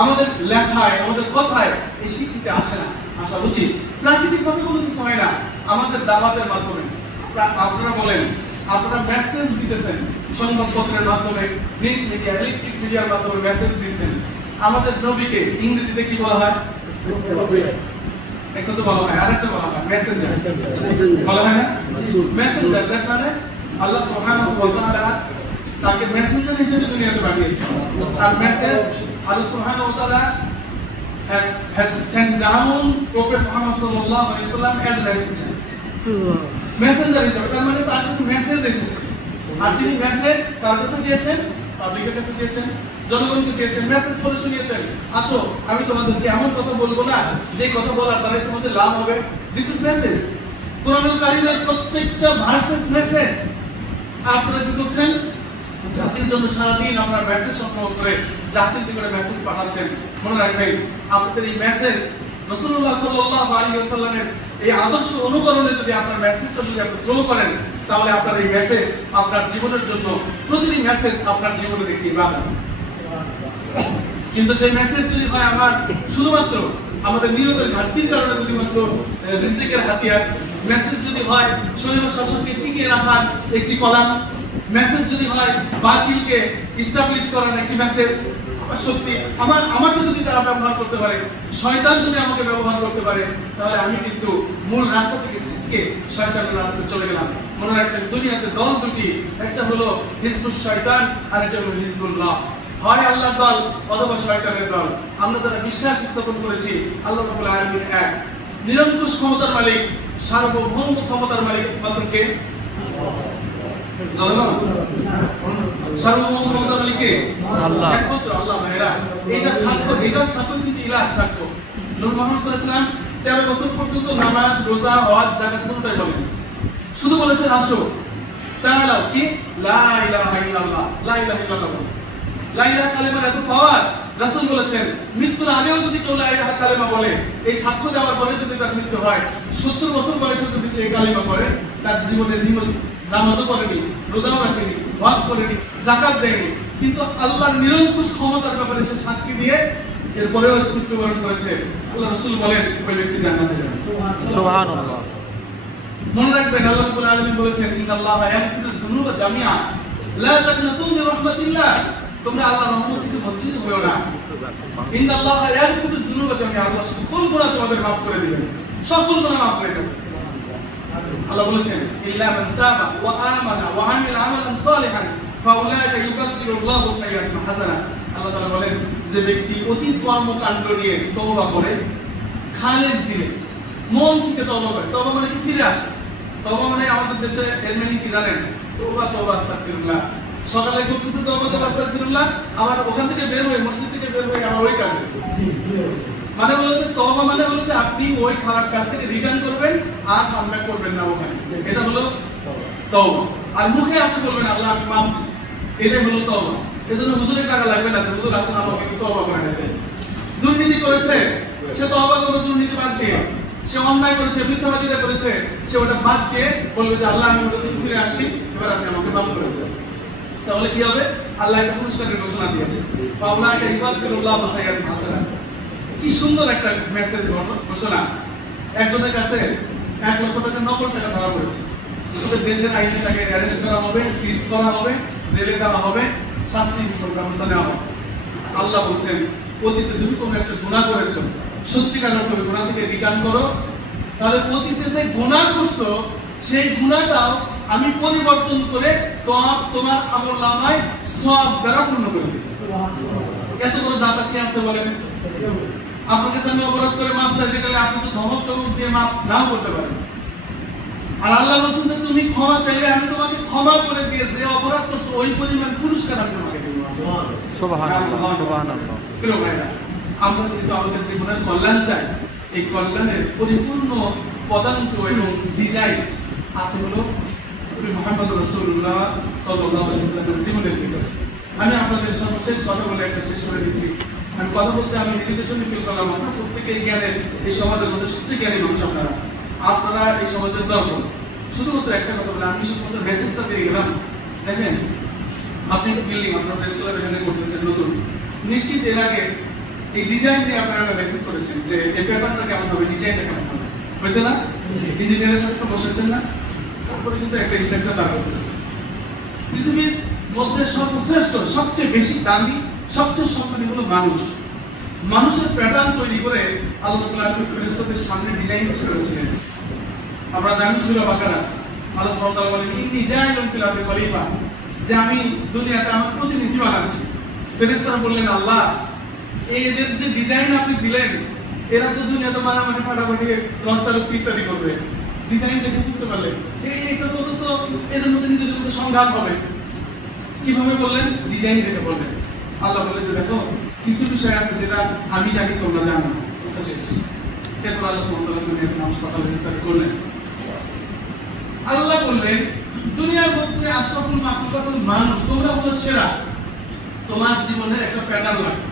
আমাদের লেখায়, আমাদের কথায় এই স্বীকৃতি আসে না, আসা উচিত। প্রাকৃতিকভাবে কোনো কিছু হয় না, আমাদের দাওয়াতের মাধ্যমে। আপনারা বলেন, আপনারা মেসেজ দিতেছেন সংবাদপত্রের মাধ্যমে, প্রিন্ট মিডিয়া, ইলেকট্রিক মিডিয়ার মাধ্যমে মেসেজ দিচ্ছেন। আমাদের নবীকে ইংরেজিতে কি বলা হয়? একটা তো বলা হয়, আরেকটা বলা হয় মেসেঞ্জার, বলা হয় না? মেসেঞ্জার, দ্যাট মানে আল্লাহ সুবহানাহু ওয়া তাআলা তাকে মেসেঞ্জার হিসেবে দুনিয়াতে পাঠিয়েছেন। আর মেসেজ আল্লাহ সুবহানাহু ওয়া তাআলা has sent down Prophet Muhammad sallallahu alaihi wasallam as messenger, Messenger হিসেবে। তার মানে তার কাছে মেসেজ এসেছে, আর তিনি মেসেজ কার কাছে দিয়েছেন? পাবলিকের কাছে দিয়েছেন, জনগণকে দিয়েছেন, মেসেজ করে শুনিয়েছেন, আসো আমি তোমাদেরকে এমন কথা বলবো না যে কথা বলার দ্বারা তোমাদের লাভ হবে। This is message. কোরআনুল কারীমের প্রত্যেকটা ভার্সেস মেসেজ। আপনারা কি করছেন? জাতির জন্য সারাদিন আমরা মেসেজ সংগ্রহ করে জাতির করে মেসেজ পাঠাচ্ছেন। মনে রাখবেন, আপনাদের এই মেসেজ রাসূলুল্লাহ সাল্লাল্লাহু আলাইহি ওয়াসাল্লামের এই আদর্শ অনুকরণে যদি আপনার মেসেজটা যদি আপনি থ্রো করেন, তাহলে আপনার এই মেসেজ আপনার জীবনের জন্য, প্রতিটি মেসেজ আপনার জীবনের একটি ইবাদত। কিন্তু সেই মেসেজ যদি হয় আমার শুধুমাত্র আমাদের নিয়তের ঘাটতির কারণে যদি মাত্র রিজিকের হাতিয়ার, মেসেজ যদি হয় স্বৈর শাসককে টিকিয়ে রাখার একটি কলাম, মেসেজ যদি হয় বাতিলকে ইস্টাবলিশ করার একটি মেসেজ, সত্যি আমাকে যদি তারা ব্যবহার করতে পারে, শয়তান যদি আমাকে ব্যবহার করতে পারে, তাহলে আমি কিন্তু মূল রাস্তা থেকে ছিটকে শয়তানের রাস্তায় চলে গেলাম। মনে রাখবেন, দুনিয়াতে দল দুটি, একটা হলো হিজবুশ শয়তান আর একটা হলো হিজবুল্লাহ। হয় আল্লাহর দল অথবা শয়তানের দল। আমরা যারা বিশ্বাস স্থাপন করেছি আল্লাহ রাব্বুল আলামিন এক, নিরঙ্কুশ ক্ষমতার মালিক, সার্বভৌম ক্ষমতার মালিক মাত্র কে? সার্বভৌম ক্ষমতার মালিক কে? আল্লাহ, একমাত্র আল্লাহ। ভাইরা, এটার সাক্ষ্য কিন্তু ইলাহ সাক্ষ্য। নবী মুহাম্মদ সাল্লাল্লাহু আলাইহি ওয়াসাল্লাম 13 বছর পর্যন্ত নামাজ, রোজা, হজ, যাকাত কোনটাই বলেন, শুধু বলেছেন আসো তাআলা কি লা ইলাহা ইল্লাল্লাহ, লা ইলাহা ইল্লাল্লাহ। লা ইলাহা কালেমার এত পাওয়ার, রাসূল বলেছেন মৃত্যুর আগেও যদি কেউ লা ইলাহা কালেমা বলে, এই সাক্ষ্য দেওয়ার পরে যদি তার মৃত্যু হয়, 70 বছর বয়সে যদি সে কালেমা করে, তার জীবনের নামাজও করেনি, রোজাও রাখেনি, হজ করেনি, যাকাত দেয়নি, কিন্তু আল্লাহর নিরঙ্কুশ ক্ষমতার ব্যাপারে সে সাক্ষী দিয়ে এরপরেও মৃত্যুবরণ করেছে, আল্লাহ রাসূল বলেন ওই ব্যক্তি জান্নাতে যাবে। সুবহানাল্লাহ। মনে রাখবেন, আল্লাহ রাব্বুল আলামিন বলেছেন ইন্নাল্লাহা ইয়াগফিরু যুনুবা জামিআ লা তাকনাতু মিন রাহমাতিল্লাহ। তোমরা আল্লাহর রহমত থেকে বঞ্চিত হয়ো না। ইন্নাল্লাহা ইয়াগফিরু যুনুবা জামিআ, আল্লাহ সকল গুনাহ তোমাদের মাফ করে দিবেন, সকল গুনাহ মাফ করে দেবেন। আল্লাহ বলেছেন ইল্লা মান তাবা ওয়া আমানা ওয়া আমিলা আমালান সালিহান ফাউলাইকা ইউকাফিরুল্লাহু সাইয়্যাতিহিম হাসানাত। আল্লাহ তাআলা বলেন, যে ব্যক্তি অতীত কর্মকাণ্ড নিয়ে তওবা করে, খালেস দিলে মন থেকে তওবা করে, তওবা মানে কি ফিরে আসে। তওবা মানে আমাদের দেশে এর মানে কি জানেন? তওবা তওবা আস্তাগফিরুল্লাহ। সকালে করতেছে তওবা তওবা আস্তাগফিরুল্লাহ, আবার ওখান থেকে বের হয়ে, মসজিদ থেকে বের হয়ে আবার ওই কাজে। মানে বলে যে তওবা মানে হলো যে আপনি ওই খারাপ কাজ থেকে রিটার্ন করবেন আর কামব্যাক করবেন না ওখানে, এটা হলো তওবা। আর মুখে আপনি বলবেন আল্লাহ আমি মাফ চাই, এটাই হলো তওবা। এজন্য হুজুরের টাকা লাগবে না, হুজুর আসেন আমাকে একটু তওবা করে দেন। দুর্নীতি করেছে, সে তওবা করবে দুর্নীতি বাদ দিয়ে। সে অন্যায় করেছে, মিথ্যাবাদিতা করেছে, সে ওটা বাদ দিয়ে বলবে যে আল্লাহ আমি ওটা থেকে ফিরে আসি, এবার আপনি আমাকে মাফ করে দেন। তাহলে কি হবে? আল্লাহ একটা পুরস্কারের ঘোষণা দিয়েছে, ফাউলাইকা ইউকাফিরুল্লাহু সাইয়্যাতিহিম হাসানাত। কি সুন্দর একটা মেসেজ ঘোষণা। একজনের কাছে 1 লক্ষ টাকা নকল টাকা ধরা পড়েছে। ওদের দেশের আইনে তাকে অ্যারেস্ট করা হবে, সিজ করা হবে, জেলে দেওয়া হবে, শাস্তি ব্যবস্থা নেওয়া হবে। আল্লাহ বলছেন অতীতে তুমি কোনো একটা গুনাহ করেছো, সত্যিকার অর্থে গুনাহ থেকে রিটার্ন করো, তাহলে অতীতে যে গুনাহ করছো সেই গুনাহটাও আমি পরিবর্তন করে তোমার আমলনামায় সওয়াব দ্বারা পূর্ণ করে দেব। এত বড় দাতা কি আছে বলেন? আপনার কাছে আমি অপরাধ করে মাফ চাইতে গেলে আপনি তো ধমক টমক দিয়ে মাফ নাও করতে পারেন। আর আল্লাহ বলছেন যে তুমি ক্ষমা চাইলে আমি তোমাকে ক্ষমা করে দিয়ে যে অপরাধ করছো ওই পরিমাণ পুরস্কার আমি তোমাকে দেব। সুবহানাল্লাহ, সুবহানাল্লাহ। প্রিয় ভাইরা, আমরা যেহেতু আমাদের জীবনের কল্যাণ চাই, এই কল্যাণের পরিপূর্ণ পদাঙ্ক এবং ডিজাইন আছে হলো মুহাম্মদ রাসূলুল্লাহ সাল্লাল্লাহু আলাইহি ওয়াসাল্লামের জীবনের ভিতরে। আমি আপনাদের সর্বশেষ কথা বলে একটা শেষ করে দিচ্ছি। আমি কথা বলতে আমি নিজেদের সঙ্গে ফিল করলাম, আপনারা প্রত্যেকেই জ্ঞানের, এই সমাজের মধ্যে সবচেয়ে জ্ঞানী মানুষ আপনারা এই সমাজের গর্ব। শুধুমাত্র একটা কথা বলে আমি শুধুমাত্র মেসেজটা দিয়ে গেলাম। দেখেন, আপনি একটা বিল্ডিং আপনার প্রেস ক্লাব এখানে করতেছেন নতুন, নিশ্চিত এর আগে এই ডিজাইন নিয়ে আপনারা মেসেজ করেছেন যে এই প্যাটার্নটা কেমন হবে, ডিজাইনটা কেমন হবে, বুঝতে না? ইঞ্জিনিয়ারের সাথে তো বসেছেন না, তারপরে কিন্তু একটা স্ট্রাকচার দাঁড় করতেছে। পৃথিবীর মধ্যে সর্বশ্রেষ্ঠ, সবচেয়ে বেশি দামি, সবচেয়ে সম্মানী হলো মানুষ। মানুষের প্যাটার্ন তৈরি করে আল্লাহ তাআলা ফেরেশতাদের সামনে ডিজাইন করেছিলেন। আমরা জানি সূরা বাকারা আল্লাহ সুবহানাহু ওয়া তাআলা বলেন ইন্নী জাইলুন ফিল আরদি খলিফা, যে আমি দুনিয়াতে আমার প্রতিনিধি বানাচ্ছি। ফেরেশতারা বললেন আল্লাহ, এদের যে ডিজাইন আপনি দিলেন, এরা তো দুনিয়াতে মারামারি ফাটাফাটি রক্তারক্তি ইত্যাদি করবে, ডিজাইন দেখে বুঝতে পারলেন এইটা তো এদের মধ্যে নিজেদের মধ্যে সংঘাত হবে। কিভাবে বললেন? ডিজাইন দেখে বললেন। আল্লাহ বলে যে দেখো কিছু বিষয় আছে যেটা আমি জানি তোমরা জানো না, কথা শেষ। এরপর আল্লাহ সুবহানাহু ওয়া তাআলা দুনিয়াতে মানুষ পাঠালেন, ইত্যাদি করলেন। আল্লাহ বললেন দুনিয়ার মধ্যে আশরাফুল মাখলুকাত হলো মানুষ, তোমরা হলো সেরা। তোমার জীবনের একটা প্যাটার্ন লাগবে,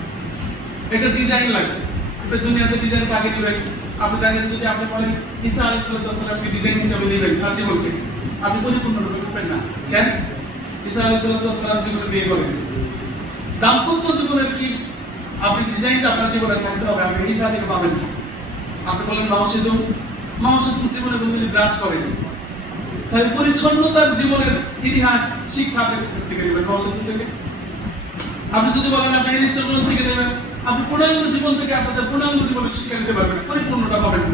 একটা ডিজাইন লাগবে। আপনি দুনিয়াতে ডিজাইন কাকে নেবেন? আপনি দেখেন যদি আপনি বলেন ঈসা আলাইহিস সালামকে ডিজাইন হিসেবে নেবেন তার জীবনকে, আপনি পরিপূর্ণরূপে পাবেন না। কেন? ঈসা আলাইহিস সালাম জীবনে বিয়ে করেন, দাম্পত্য জীবনের কি আপনি ডিজাইনটা আপনার জীবনে থাকতে হবে, আপনি ঈসা থেকে পাবেন না। আপনি বলেন মাওসিদু জীবনে কোনোদিন ব্রাশ করেনি, তাই পরিচ্ছন্নতার জীবনের ইতিহাস শিক্ষা আপনি থেকে নেবেন মাওসিদু থেকে। আপনি যদি বলেন আপনি এরিস্টটল থেকে নেবেন, আপনি পূর্ণাঙ্গ জীবন থেকে আপনাদের পূর্ণাঙ্গ জীবনের শিক্ষা নিতে পারবেন, পরিপূর্ণতা পাবেন,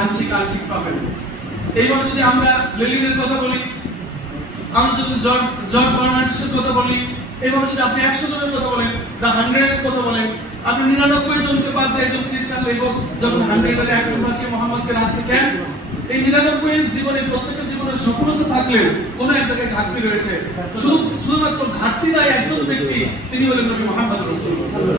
আংশিক পাবেন। এইভাবে যদি আমরা লেনিনের কথা বলি, আমরা যদি জর্জ বার্নার্ডের কথা বলি, এইভাবে যদি আপনি 100 জনের কথা বলেন, দা 100 এর কথা বলেন, আপনি 99 জনকে বাদ দিয়ে একজন খ্রিস্টান লেখক যখন 100 এর 1 নম্বরকে মুহাম্মদকে রাখতে কেন? এই 99 জীবনে প্রত্যেকের জীবনের সফলতা থাকলেও কোনো এক জায়গায় ঘাটতি রয়েছে। শুধুমাত্র ঘাটতি নাই একজন ব্যক্তি, তিনি হলেন নবী মুহাম্মদ রাসূলুল্লাহ।